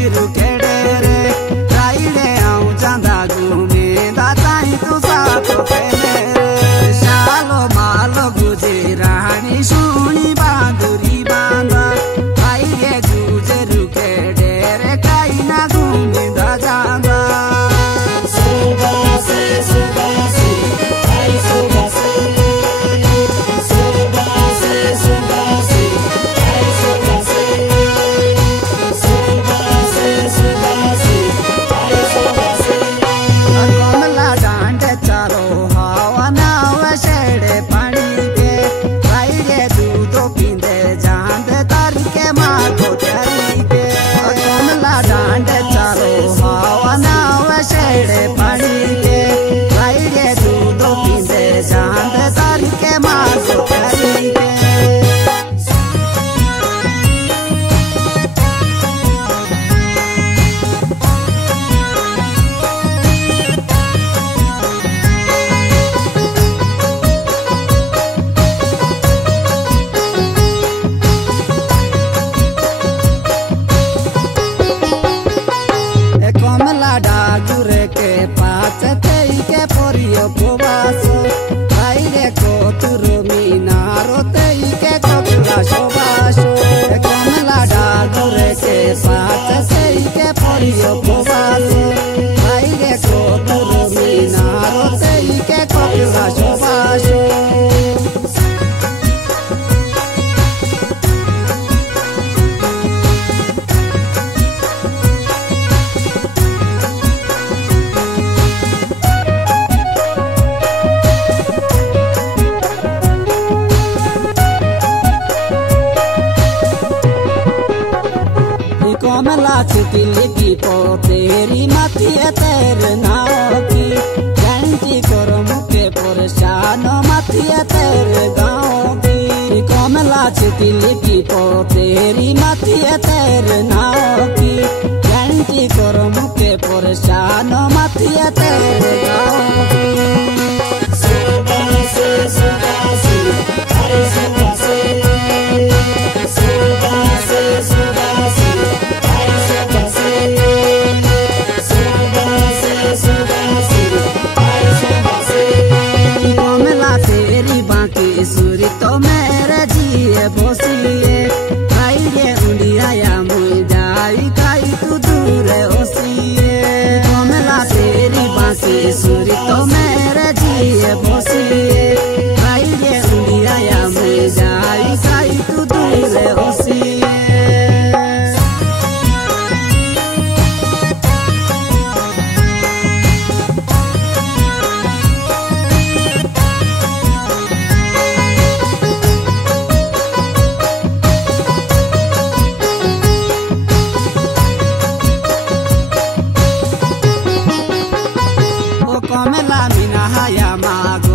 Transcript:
गुजिरु केड़े रे राइडे आऊं जांदा घूमेंदा चाही तू साथ पेले रे शालो मालो गुजिरानी सुनी बांदुरी बांदा आइए गुजिरु केड़े रे काई ना घूमेंदा जांदा डागुरे के पास तेई के परियो पोवासो आइरे को तुरु मीनारो तेई के कोकुला शोभासो कमला डागुरे के पास तेई के परियो पोवासो आइरे को तुरु मीनारो तेई के कोकुला शोभासो कमला छुटिली की पो तेरी माथिए तेर नाव की घंटी करो मुके परेशान माथिए तेर गाँव की कमला छुटिली की पो तेरी माथिए तेर नाव की घंटी करो मुके परेशान माथिए तेर गाँव की सुरी तो मेरे जिए बोसिए खाइए उंडिया या मुई जाई खाई तू दूर ओसिए कमला तेरी बांसी सुरी तो मेरे जिए बोसिए खाइए उंडिया या मुई जाई खाई तू दूर ओसिए कमला मीना हाया माग